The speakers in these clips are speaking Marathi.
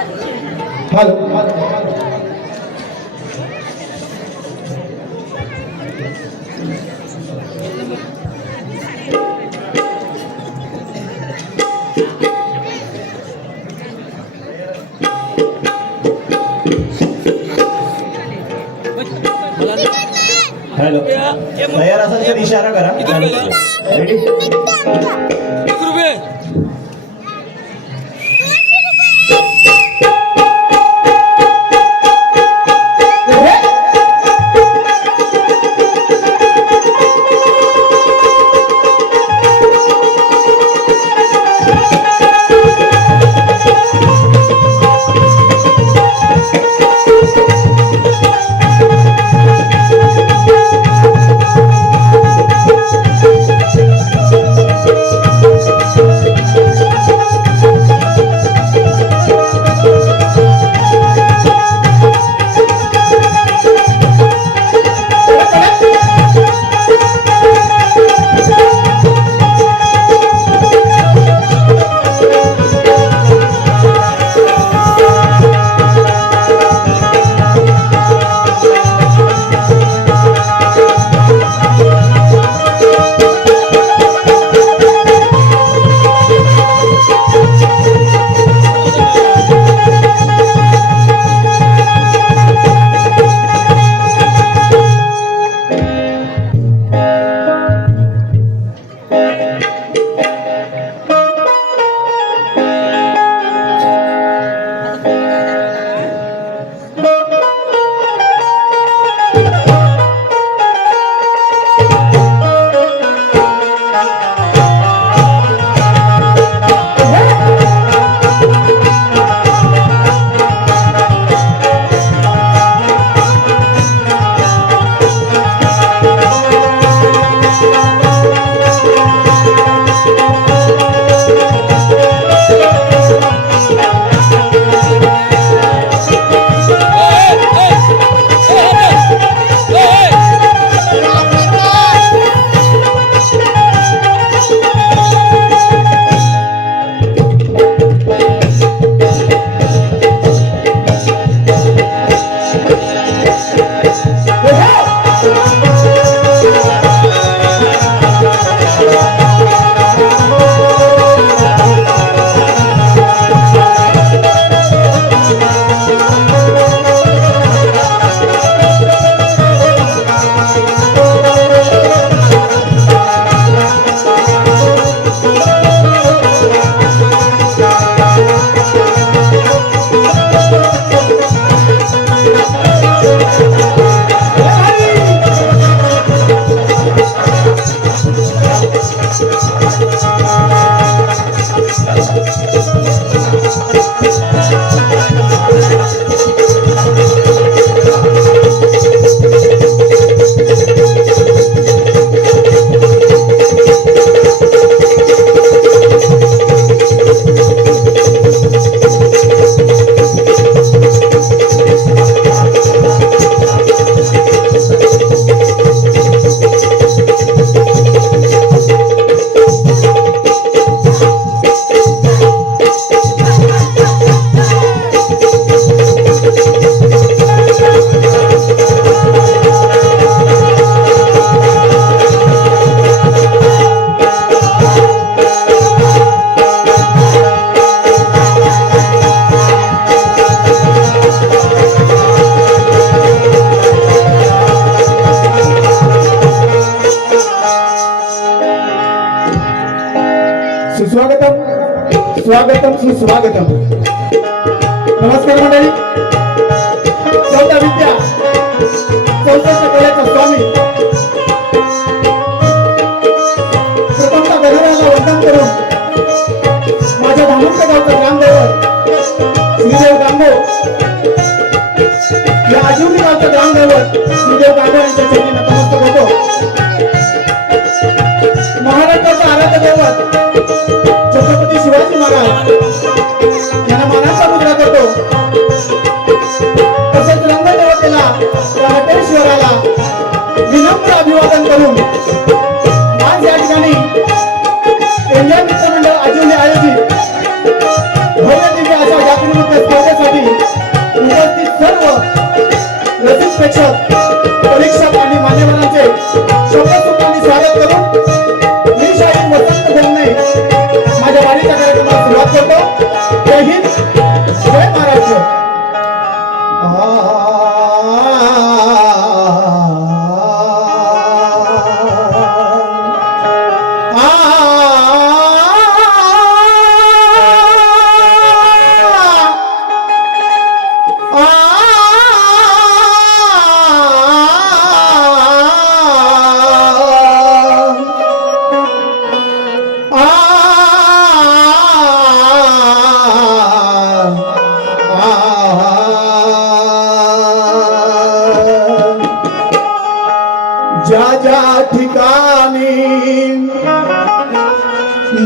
हॅलो हॅलो तयार असाल तर इशारा करा. रेडी सुस्वागतम स्वागतम सुस्वागतम. नमस्कार मंडळी. चौथा विद्या चौथ्या कलेचा स्वामी प्रथमतः गणरायाला वंदन करून माझ्या धामणच्या गावचा ग्रामदैवत श्रीदेव गांगो या आजीवली गावचा ग्रामदैवत श्रीदेव गांगो यांच्या चरणी नतमस्तक होतो. महाराष्ट्राचा आराध्य दैवत छत्रपती शिवाजी महाराज यांना मानाचा मुद्रा करतो. तसेच रंगदेवतेला हटेश्वराला विनम्र अभिवादन करून आज या ठिकाणी एंजॉय मित्रमंडळ आजीवली आयोजित भव्य दिव्य अशा जातीनिमित्त स्पर्धेचं त्या ठिकाणी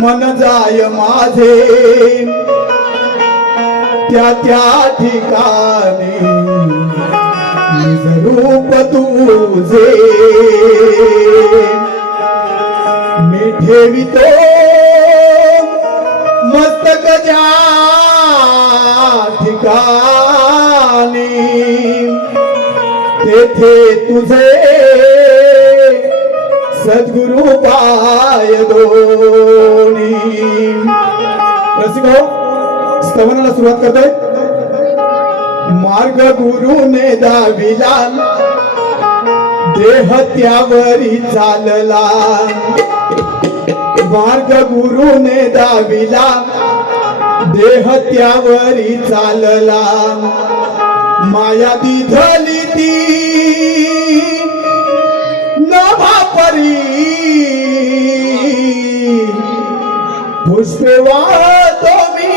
मन जाय माझे त्या ठिकाणी निज रूप तुझे मी ठेवितो मस्तक ज्या ठिकाणी तेथे तुझे सद्गुरु पाय दोनी. रसिक हो, स्तवनाला सुरुवात करतोय. मार्ग गुरुने दाविला देह त्यावरी चालला. मार्ग गुरुने दाविला देह त्यावरी चालला. माया दिधली ती नभापरी पुष्पे वाहतो मी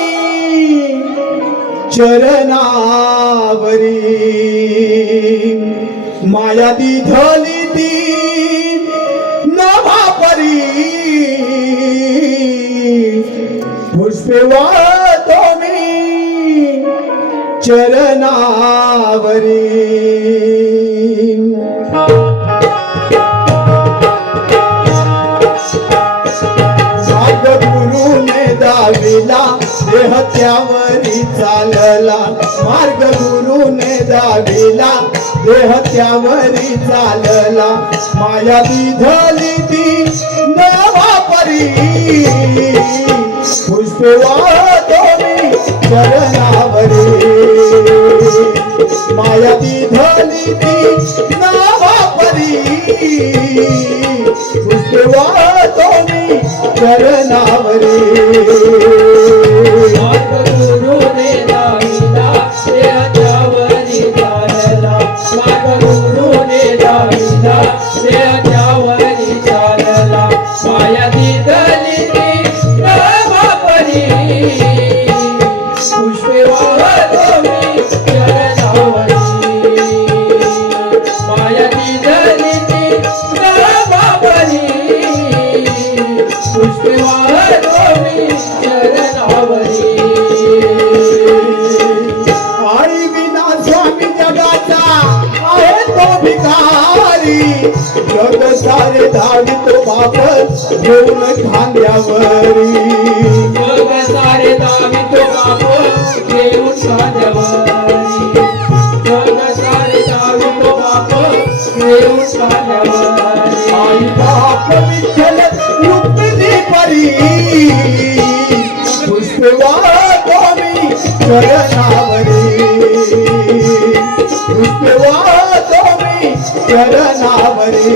चरणावरी. माया दिधली ती नभापरी पुष्पे वाहतो मी चरणावरी. गुरुने दाविला देह त्यावरी चालला. मार्ग गुरुने दाविला देह त्यावरी चालला. माया दिधली ती नवापरी पुष्पे वाहतो मी चरणावरी. माया दिधली ती नवापरी पुष्पे वाहतो मी चरणावरी. गुरुने दाविला देह त्यावरी चालला. गुरुने दाविला देह त्यावरी चालला. माया दिधली ती नवापरी पुष्पे वाहतो मी चरणावरी. माया दिधली ती नवापरी पुष्पे वाहतो मी चरणावरी. आई विना स्वामी जगाचा आहे तो भिकारी. जग सारे धावितो बाप घेऊन खांद्यावरी. जग सारे दावितो बाप घेऊन खांद्यावरी. जग सारे दावितो बाप घेऊन खांद्यावरी. आई बाप विठ्ठल रुक्मिणी परी पुष्पे वाहतो मी चरणावरी. पुष्पे वाहतो मी चरणावरी.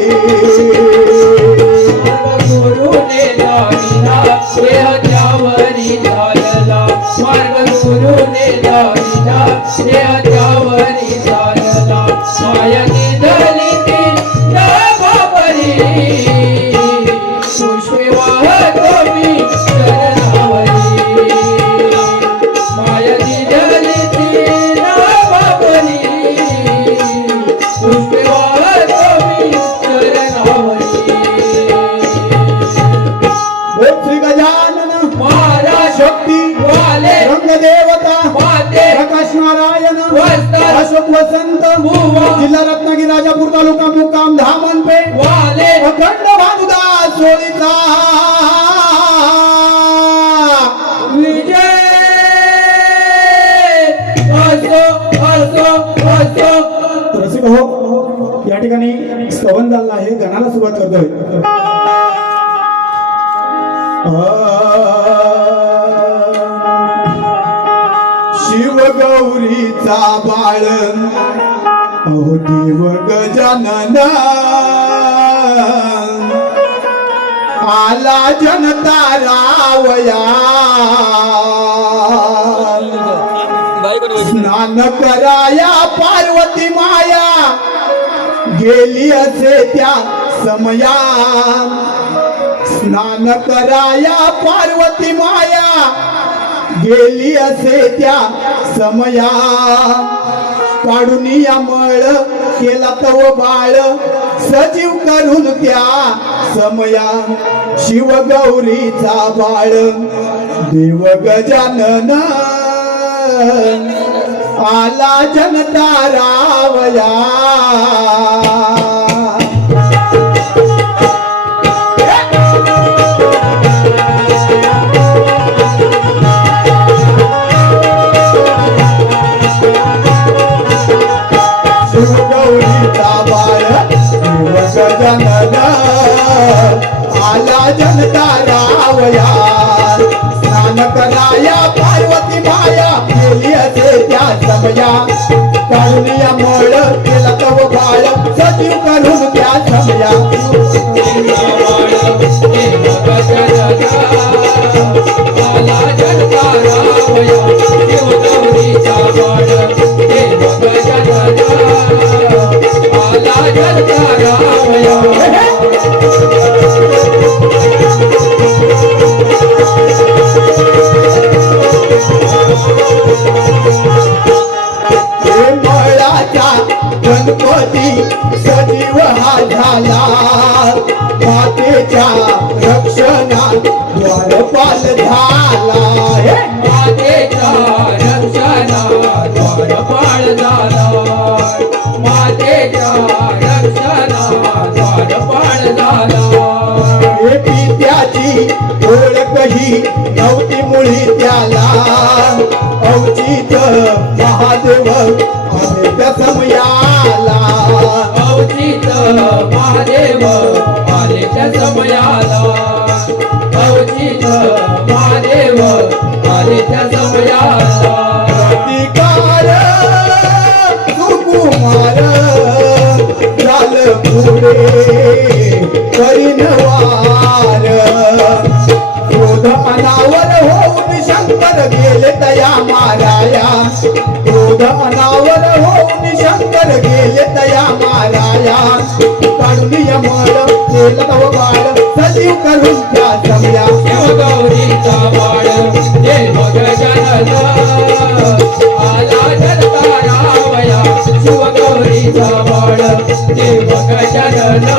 गुरुने दाविला देह त्यावरी चालला. मार्ग गुरुने दाविला देह त्यावरी चालला. माया दिधली ती नवापरी पुष्पे वाहतो मी चरणावरी. माया दिधली ती नवापरी पुष्पे वाहतो मी चरणावरी. बोल श्री गजानन महाराज शक्ती वाले रंगदेवता वाद्य प्रकाश नारायण वस्ताद अशोक वसंत भुवा जिल्हा रत्नागिरी राजापूर तालुका मुक्काम धामणपे वाले अखंड भानुदास सोळीचा विजय असो असो असो. रसिक हो, या ठिकाणी स्तवन झालं आहे. गाण्याला सुरुवात करतोय. शिव गौरीचा बाळ अहो देव गजानन आला जनता रावया. स्नान कराया पार्वती माया गेली असे त्या समया. स्नान कराया पार्वती माया गेली असे त्या समया. काढून या मळ केला तव बाळ सजीव करून त्या समया शिवगौरीचा बाळ देव गजानन आला जनता रावया शिवगौरीचा बाळ देव गजानन आला जनता रावया स्नान कराया पार्वती माया केली असे त्या समया काढूया मळ केला तव बाळ सजीव करून त्या समया गणपती सजीव हा झाला मातेच्या रक्षणात द्वारपाल झाला मातेच्या रक्षणात द्वारपाल झाला मातेच्या रक्षणात द्वारपाल झाला हे पित्याची ओळखही नव्हती मुळी त्याला अवचित महादेव त्या समयाला अवचित महादेव आले त्या समयाला अवचित महादेव आले त्या समयाला प्रतिकार सुकुमार झालं पुढे करीनवार क्रोध मनावर होऊन शंकर गेले तया माराया क्रोध मनावर होऊन शंकर गेले तया माराया काढून यमळ केलं तव बाळ सजीव करून त्या समया शिवगौरीचा बाळ देव गजानन आला जनता रावया शिवगौरीचा बाळ देव गजानन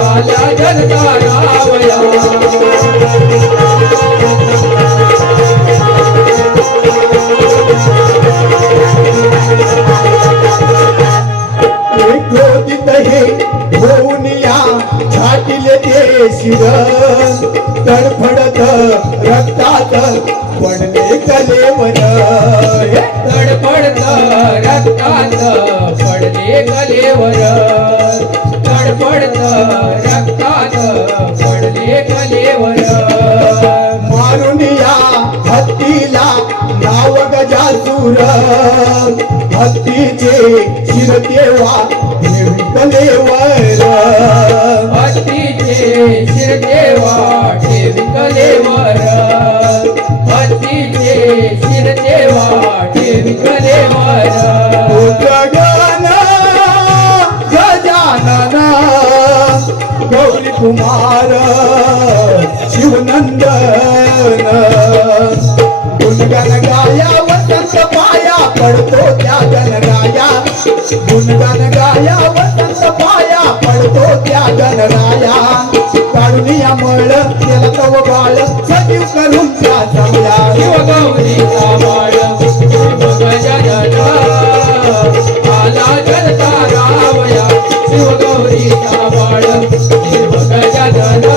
आला जनता रावया क्रोधित हे होऊनिया छाटिले ते शिव तडफडत रक्तात पडले कलेवर तडपडत रक्तात पडले कलेवर तडपडत रक्तात पडले कलेवर मारुनिया हत्तीला नाव गजासूर हत्तीचे शिर देवा कलेवर हत्तीचे शिरदेवा ठेवी कलेवर हत्तीचे शिरदेवा ठेवी कलेवर गगन गजानन गौरी कुमार शिवनंदन गुणगान गाया वसंत पाया पडतो त्या गणराया गुणगान गाया वसंत पाया पडतो त्या गणराया काढून मळ केला तव बाळ सजीव करून त्या समया शिवगौरीचा बाळ शिव गजानन आला जनता रावया शिवगौरीचा बाळ शिव गजानन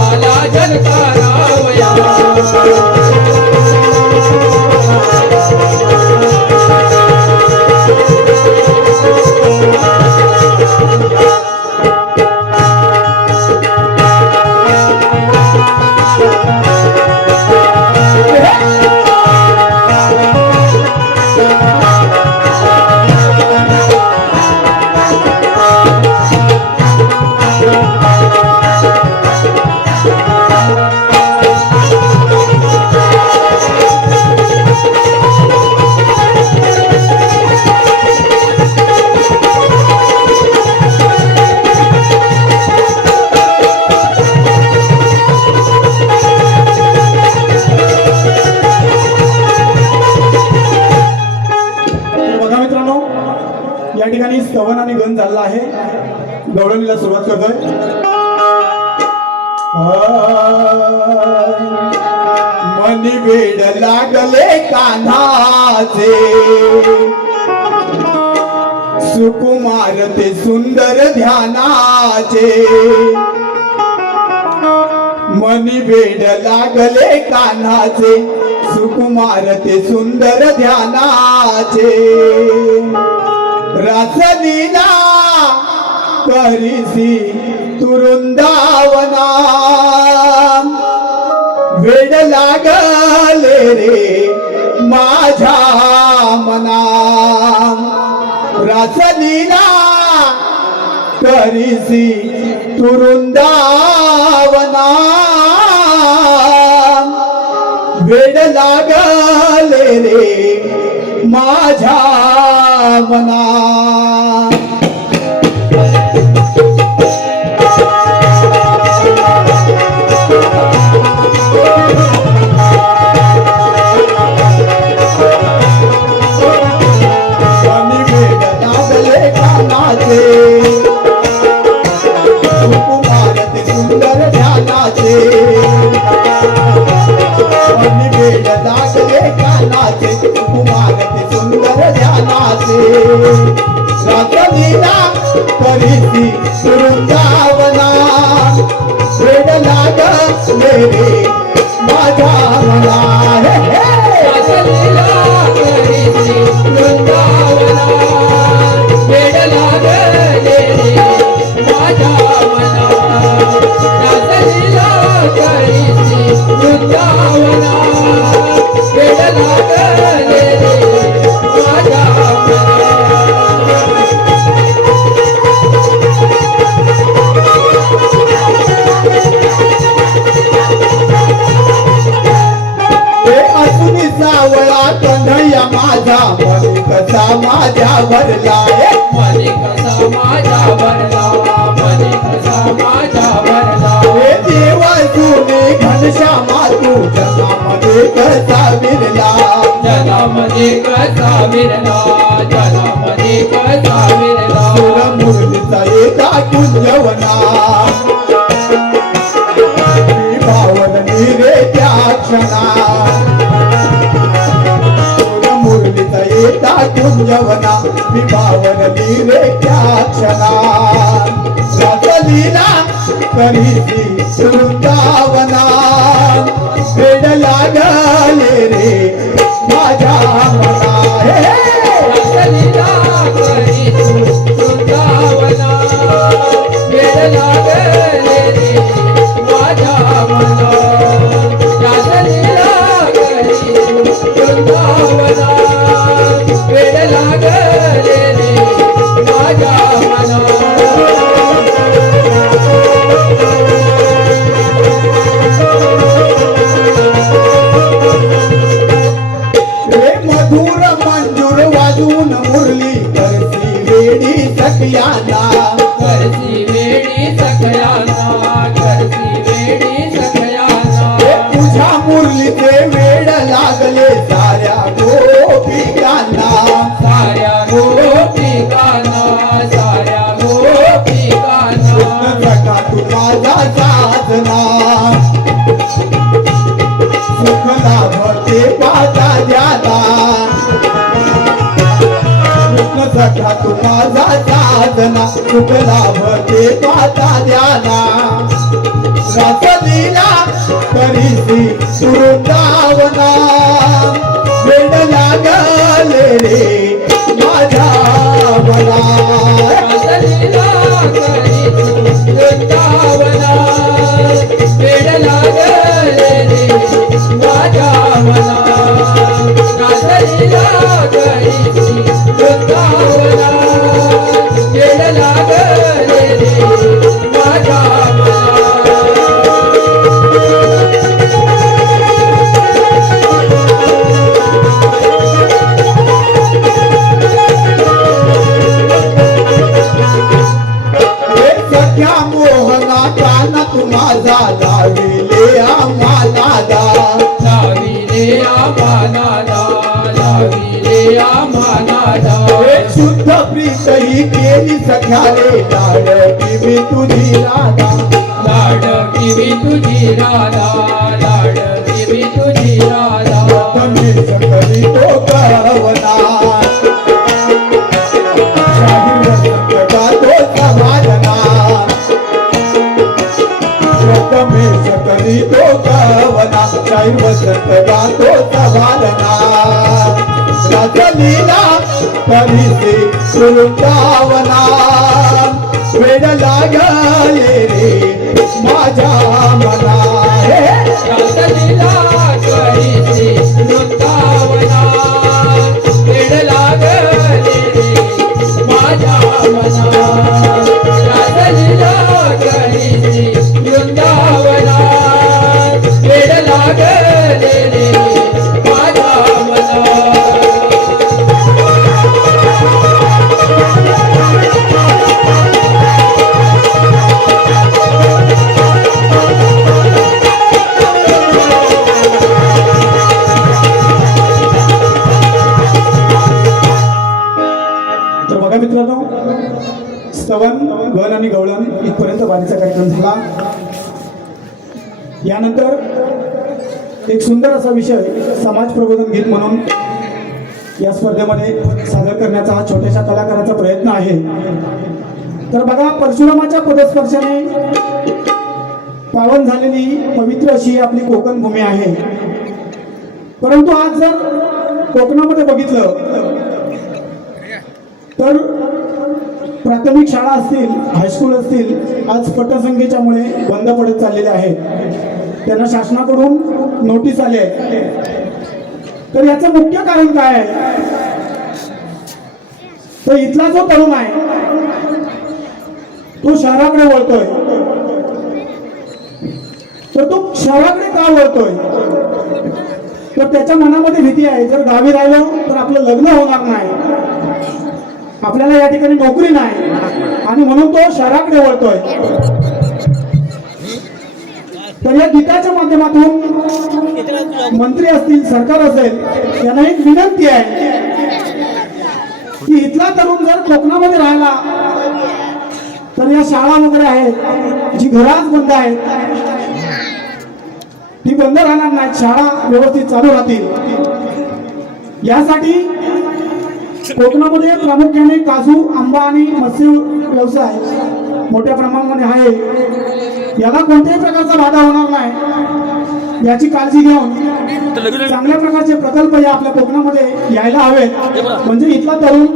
आला जनता रावया स्तवन आणि गण चालला आहे. गवळणीला सुरुवात करतोय. मनी वेड लागले कान्हाचे, सुकुमार ते सुंदर ध्यानाचे. मनी वेड लागले कान्हाचे, सुकुमार ते सुंदर ध्यानाचे. रासलीला करीसी तुरुंदावना, वेड लागले रे माझ्या मना. रासलीला करीसी तुरुंदावना, वेड लागले रे माझ्या मना. सुंदर ध्यानाचे, वेड लागले कानाचे, कुमार ते सुंदर ध्यानाचे. रासलीला करीसी तुरुंदावना, वेड लागले रे माझ्या मना. रासलीला करीसी तुरुंदावना, वेड लागले रे माझ्या मना. रासलीला करीसी वृंदावना, वेड लागले रे माझ्या मना. असून सावळा कन्हैया माझा, मनी कसा माझ्या भरला. मनी कसा माझ्या भरला, मनी कसा माझ्या भरला. हे देवा तुने घनश्यामा तू जनामध्ये कसा विरला. जनामध्ये कसा विरला, जनामध्ये कसा विरला. सुर मुरलीचा येता कुंजवना, भावन रे त्या क्षणा. सुर मुरलीचा येता कुंजवना, भावन रे त्या क्षणा. रासलीला करीसी वृंदावना, वेड लागले रे माझ्या मना. रासलीला करीसी वृंदावना, वेड लागले रे माझ्या मना. रासलीला करीसी वृंदावना, वेड लागले रे माझ्या मना. मधुर मंजूर वाजून मुरली करसी वेडी सखयाना. करसी वेडी सखयाना, करसी वेडी सखयाना. तुझ्या मुरलीचे वेड लागले साऱ्या गोपिकांना. साऱ्या गोपिकांना, साऱ्या गोपिकांना. सखा तू माझा साधना, सुख लाभते पाता द्याला. सखा तू माझा साधना, सुख लाभते पाता द्याला. रासलीला करीसी वृंदावना, वेड लागले रे माझ्या मना. रासलीला करीसी वृंदावना, वेड लागले रे माझ्या मना. रासलीला करीसी वृंदावना, वेड लागले रे माझ्या मना. सख्या मोहना काना तू माझा लाविले आम्हाला. लाविले आम्हाला, लाविले आम्हाला दान. एक शुद्ध प्रीत ही केली सख्याले लाडकी मी तुझी राधा लाडकी मी तुझी राधा लाडकी मी तुझी राधा. कमी सकली तो कवना शाही वसंत गातो समाजना कमी सकली तो कवना शाही वसंत गातो समाजना राजलीला करीसे वृंदावना वेड लागले रे माझ्या मना हे रासलीला करीसी वृंदावना वेड लागले रे माझ्या मना. रासलीला करीसी वृंदावना वेड लागले रे माझ्या मना. तर बघा मित्रांनो, स्तवन गण आणि गवळण इथपर्यंत वारीचा कार्यक्रम झाला. यानंतर एक सुंदर असा विषय समाज प्रबोधन गीत म्हणून या स्पर्धेमध्ये सादर करण्याचा हा छोट्याशा कलाकाराचा प्रयत्न आहे. तर बघा, परशुरामाच्या पदस्पर्शाने पावन झालेली पवित्र अशी आपली कोकण भूमी आहे. परंतु आज जर कोकणामध्ये बघितलं तर प्राथमिक शाळा असतील, हायस्कूल असतील, आज पटसंख्येच्यामुळे बंद पडत चाललेले आहेत. त्यांना शासनाकडून नोटीस आले आहे. तर याचं मुख्य कारण काय आहे? तर इथला जो तरुण आहे तो शहराकडे वळतोय. तर तो शहराकडे का वळतोय? तर त्याच्या मनामध्ये भीती आहे, जर गावी राहिलो तर आपलं लग्न होणार नाही, आपल्याला या ठिकाणी नोकरी नाही, आणि म्हणून तो शहराकडे वळतोय. तर या गीताच्या माध्यमातून मंत्री असतील, सरकार असेल, यांना एक विनंती आहे की इथला तरुण जर कोकणामध्ये राहिला तर या शाळा वगैरे आहेत, जी घरं आज बंद आहेत, ती बंद राहणार नाहीत, शाळा व्यवस्थित चालू राहतील. यासाठी कोकणामध्ये प्रामुख्याने काजू, आंबा आणि मत्स्य व्यवसाय मोठ्या प्रमाणामध्ये आहे. याला कोणत्याही प्रकारचा बाधा होणार नाही याची काळजी घेऊन चांगल्या प्रकारचे प्रकल्प या आपल्या कोकणामध्ये यायला हवेत. म्हणजे इथला तरुण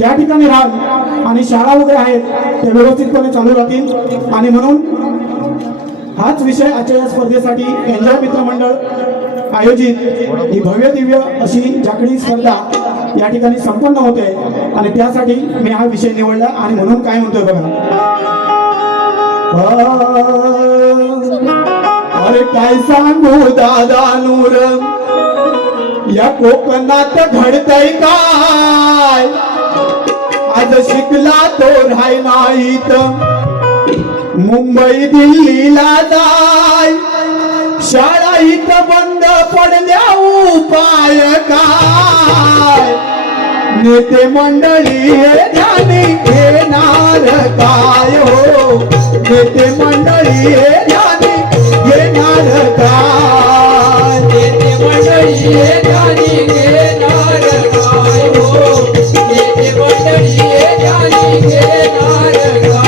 या ठिकाणी राहत आणि शाळा वगैरे आहेत ते व्यवस्थितपणे चालू राहतील. आणि म्हणून हाच विषय आजच्या या स्पर्धेसाठी एन्जॉय मित्रमंडळ आयोजित ही भव्य दिव्य अशी जाकडी स्पर्धा या ठिकाणी संपन्न होते. आणि त्यासाठी मी हा विषय निवडला. आणि म्हणून काय म्हणतोय बघा, अरे काय सांगू दादा नूर, या कोकणात घडतय काय, आज शिकला तो राय नाहीत, मुंबई दिल्लीला जाय, शाळा इथं बंद पडल्या उपाय काय, नेते मंडळी हे ध्यानी घेणार काय, हो नेते मंडळी हे ध्यानी घेणार काय, नेते मंडळी हे ध्यानी घेणार काय, हो नेते मंडळी हे ध्यानी घेणार काय.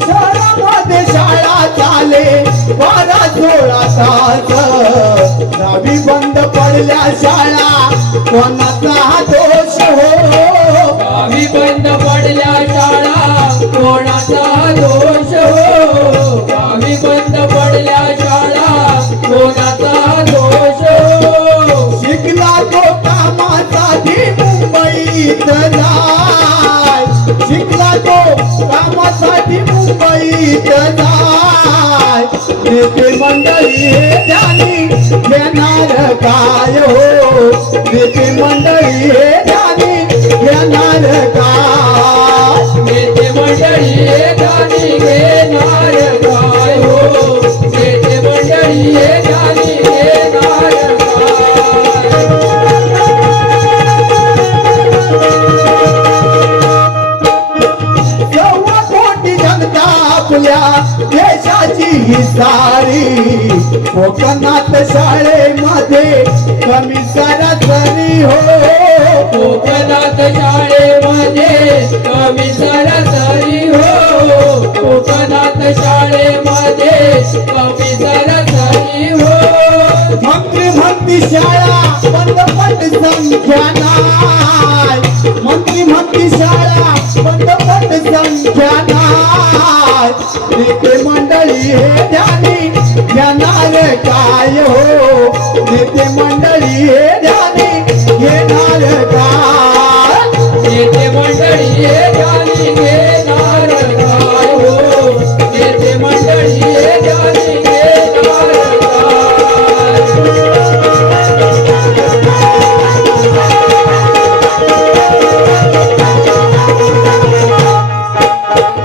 शहरामध्ये शाळा चाले 12-16 तास, गावी बंद पडल्या शाळा कोणाचा दोष हो, गावी बंद पडल्या शाळा कोणाचा दोष हो, गावी बंद पडल्या शाळा कोणाचा दोष हो. शिकला तो कामासाठी मुंबईत जाय, शिकला तो कामासाठी मुंबईत जाय, नेते मंडळी हे ध्यानी घेणार काय, हो नेते मंडळी हे ध्यानी घेणार काय नेते मंडळी जाणी घेणार काय हो नेते मंडळी जाणी घेणार काय सव्वा कोटी जनता आपल्या देशाची ही सारी कोकणात शाळेमध्ये कमी सरासरी हो कोकणात शाळेमध्ये कमी सरासरी हो कोकणात शाळेमध्ये कमी सरासरी हो मंत्री म्हणती शाळा बंद पट संख्या नाही मंत्री म्हणती शाळा बंद पट संख्या नाही नेते मंडळी हे ध्यानी घेणार काय हो नेते मंडळी हे ध्यानी घेणार काय नेते मंडळी जाणी घेणार काय हो नेते मंडळी जाणी घेणार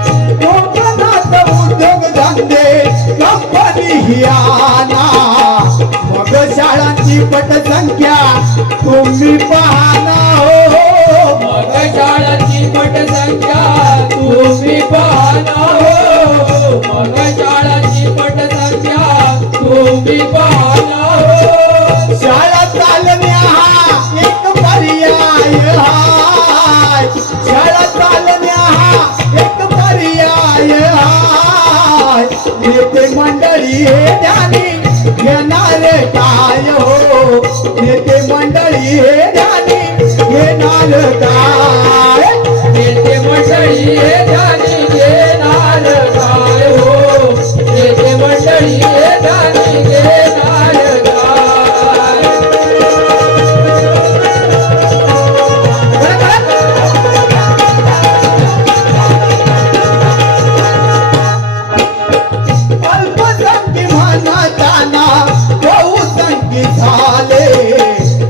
कोकणात उद्योग धंदे कंपनी ही आणा मग शाळांची पटसंख्या तुम्ही पाहना हो मग शाळांची पटसंख्या तुम्ही पाहना हो मग शाळांची पटसंख्या तुम्ही पाहना हो शाळा चालण्या हा एक पर्याय हाय शाळा चालण्या हा एक पर्याय हाय नेते मंडळी हे ध्यानी घेणार काय हो नेते मंडळी हे ध्यानी घेणार काय नेते मंडळी जाणी घेणार काय हो नेते मंडळी जाणी घेणार काय अल्पसंख्य म्हणताना बहुसंख्य झाले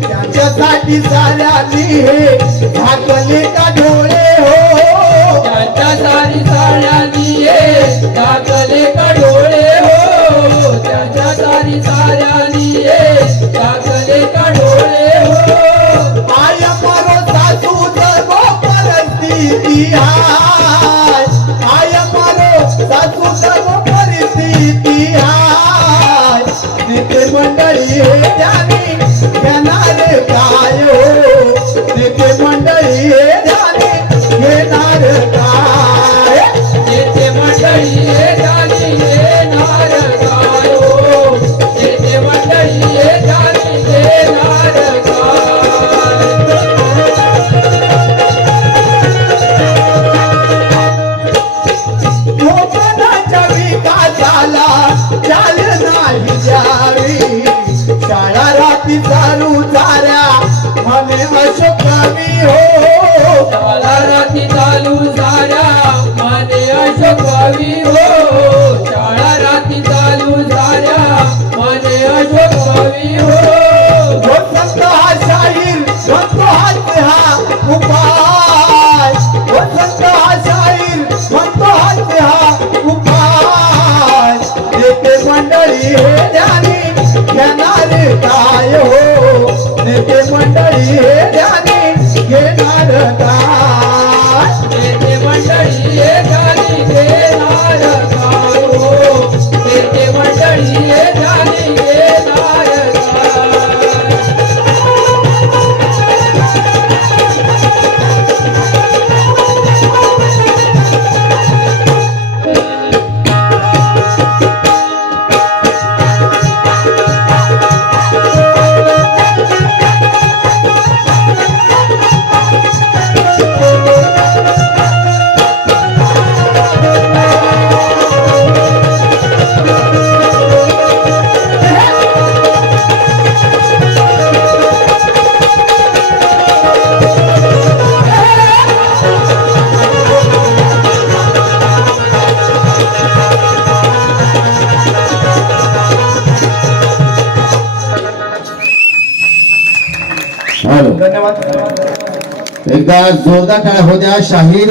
त्यांच्यासाठी साऱ्यांनी हे झाकले का डोळे हो त्यांच्या सारी साड्यांनी ये टाकले का डोळे हो त्यांच्या सारी साड्यांनी ये टाकले का डोळे हो आय मरो सासू सर्व परिस्थिती हाय आय मरो सासू सर्व परिस्थिती हाय नेते मंडळी हे ध्यानी घेणार काय हो नेते मंडळी हे ध्यानी घेणार काय नेते मंडळी जाणी घेणार काय हो नेते मंडळी जाणी घेणार काय कोकणाच्या विकासाला चालना ही द्यावी शाळा रात्री चालू झाल्या म्हणे अशोक कवी हो शाळा रात्री चालू झाल्या माने अशोक कवी हो शाळा रात्री चालू झाल्या माने अशोक कवी हो वसंत हा शाहीर म्हणतो हाच हा उपाय वसंत हा शाहीर म्हणतो हाच हा उपाय नेते मंडळी हे ध्यानी घेणार काय हो नेते मंडळी हे ध्यानी घेणार काय नेते मंडळी जाणी घेणार काय हो नेते मंडळी जाणी घेणार काय हॅलो धन्यवाद एकदा जोरदार टाळ्या होत्या शाहीर